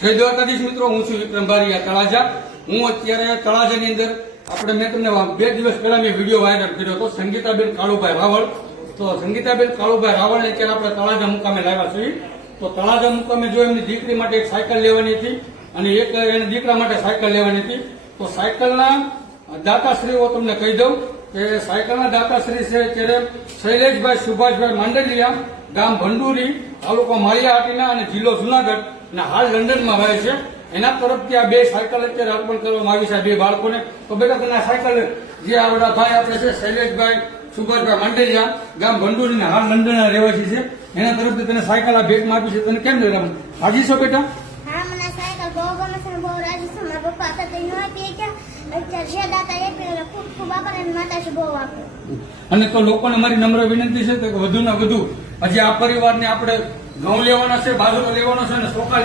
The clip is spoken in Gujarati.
જય દ્વારકાધીશ મિત્રો, હું છું વિક્રમ બારિયા તળાજા. હું અત્યારે તળાજાની અંદર મેં તમને 2 દિવસ પહેલા મેં વિડીયો વાયરલ કર્યો હતો સંગીતાબેન કાળુભાઈ રાવળ. તો સંગીતાબેન કાળુભાઈ રાવળ અત્યારે આપણે તળાજા મુકામે લાવ્યા છીએ. તો તળાજા મુકામે જો એમની દીકરી માટે એક સાયકલ લેવાની હતી અને એક એના દીકરા માટે સાયકલ લેવાની હતી. તો સાયકલના દાતાશ્રીઓ તમને કહી દઉં કે સાયકલના દાતાશ્રી છે અત્યારે શૈલેષભાઈ સુભાષભાઈ માંડલિયા, ગામ ભંડુરી, તાલુકો માળિયાહાટીના અને જિલ્લો જુનાગઢ અને હાલ લંડનમાં રહે છે. એના તરફથી આ 2 સાયકલ અત્યારે અર્પણ કરવામાં આવી છે 2 બાળકોને. તો બેટા તમે આ સાયકલ જે આવડા ભાઈ આપણે છે શૈલેષભાઈ સુભાષભાઈ માંડલિયા, ગામ ભંડુરી ને હાલ લંડનના રહેવાસી છે, એના તરફથી તને સાયકલ આ ભેટમાં આપી છે. તને કેમ લેવાનું હાજી છો બેટા? હા, મને સાયકલ બહુ ગમે છે, બહુ રાજી છું. મારા પપ્પા હતા તે નહોતી કે અત્યારે જે દાતા એ ખૂબ ખૂબ આભાર અને માતાજી બહુ આપે. અને તો લોકોને મારી નમ્ર વિનંતી છે કે વધુ ને વધુ હજી આ પરિવારને આપણે ઘઉં લેવાના છે, બાજરો લેવાનો છે અને ચોખા લેવાના